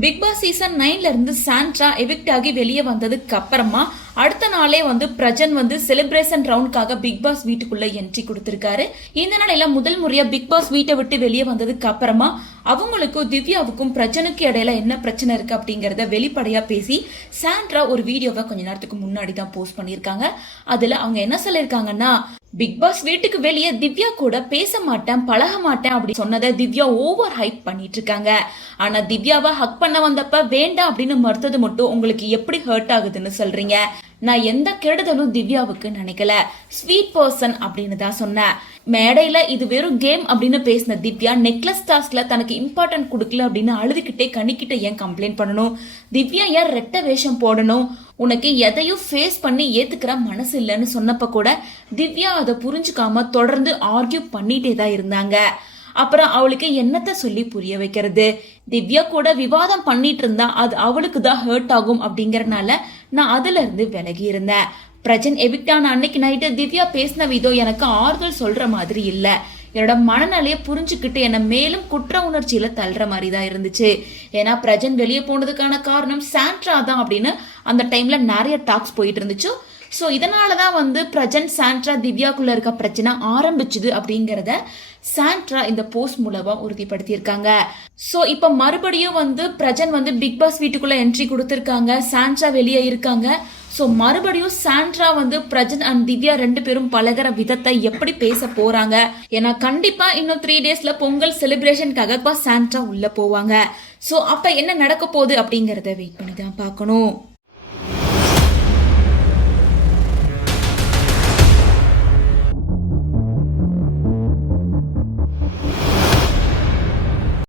Big Boss season 9ல இருந்து Sandra evict ஆகி வெளியே வந்ததுக்கு அப்புறமா அடுத்த நாளே பிரஜன் செலிப்ரேஷன் ரவுண்ட்காக பிக் பாஸ் வீட்டுக்குள்ள என்ட்ரி கொடுத்திருக்காரு. இந்த நாளையில முதல் முறையா பிக் பாஸ் வீட்டை விட்டு வெளியே வந்ததுக்கு அப்புறமா அவங்களுக்கும் திவ்யாவுக்கும் பிரஜனுக்கு இடையில என்ன பிரச்சனை இருக்கு அப்படிங்கறத வெளிப்படையா பேசி சாண்ட்ரா ஒரு வீடியோவை கொஞ்ச நேரத்துக்கு முன்னாடி தான் போஸ்ட் பண்ணிருக்காங்க. அதுல அவங்க என்ன சொல்லிருக்காங்கன்னா, பிக் பாஸ் வீட்டுக்கு வெளியே திவ்யா கூட பேச மாட்டேன், பழக மாட்டேன் அப்படி சொன்னதை திவ்யா ஓவர் ஹைப் பண்ணிட்டு இருக்காங்க. ஆனா திவ்யாவை ஹக் பண்ண வந்தப்ப வேண்டாம் அப்படின்னு மறுத்தது மட்டும் உங்களுக்கு எப்படி ஹர்ட் ஆகுதுன்னு சொல்றீங்க? நான் எந்த கெடுதலும் திவ்யாவுக்கு நினைக்கல, ஸ்வீட் பர்சன் அப்படின்னு தான் சொன்னேன். மேடையில இது வெறும் கேம் அப்படின்னு பேசின திவ்யா நெக்லஸ் டாஸ்க்ல தனக்கு இம்பார்ட்டன்ட் கொடுக்கல அப்படின்னு அழுதுகிட்டே கணிக்கிட்ட ஏன் கம்ப்ளைண்ட் பண்ணணும்? திவ்யா ஏன் ரெட்ட வேஷம் போடணும்? உனக்கு எதையும் ஃபேஸ் பண்ணி ஏத்துக்கிற மனசு இல்லைன்னு சொன்னப்ப கூட திவ்யா அதை புரிஞ்சுக்காம தொடர்ந்து ஆர்கியூ பண்ணிட்டே தான் இருந்தாங்க. அப்புறம் அவளுக்கு என்னத்த சொல்லி புரிய வைக்கிறது? திவ்யா கூட விவாதம் பண்ணிட்டு இருந்தா அது அவளுக்கு தான் ஹர்ட் ஆகும் அப்படிங்கறதுனால நான் அதுல இருந்து விலகி இருந்தேன். பிரஜன் எவிக்டான அன்னைக்கு நைட்டு திவ்யா பேசின விதம் எனக்கு ஆறுதல் சொல்ற மாதிரி இல்ல. என்னோட மனநிலையை புரிஞ்சுக்கிட்டு என்ன மேலும் குற்ற உணர்ச்சியில தள்ளுற மாதிரி தான் இருந்துச்சு. ஏன்னா பிரஜன் வெளியே போனதுக்கான காரணம் சாண்ட்ரா தான் அப்படின்னு அந்த டைம்ல நிறைய டாக்ஸ் போயிட்டு இருந்துச்சு. ஸோ இதனாலதான் பிரஜன் சாண்ட்ரா திவ்யாக்குள்ள இருக்க பிரச்சனை ஆரம்பிச்சுது அப்படிங்கிறத சாண்ட்ரா இந்த போஸ்ட் மூலமா உறுதிப்படுத்தியிருக்காங்க. ஸோ இப்போ மறுபடியும் பிரஜன் பிக் பாஸ் வீட்டுக்குள்ள என்ட்ரி கொடுத்திருக்காங்க, சாண்ட்ரா வெளியே இருக்காங்க. ஸோ மறுபடியும் சாண்ட்ரா பிரஜன் அண்ட் திவ்யா ரெண்டு பேரும் பழகிற விதத்தை எப்படி பேச போறாங்க? ஏன்னா கண்டிப்பா இன்னும் 3 டேஸ்ல பொங்கல் செலிப்ரேஷனுக்காக சாண்ட்ரா உள்ள போவாங்க. ஸோ அப்ப என்ன நடக்க போகுது அப்படிங்கறத வெயிட் பண்ணி தான் பார்க்கணும்.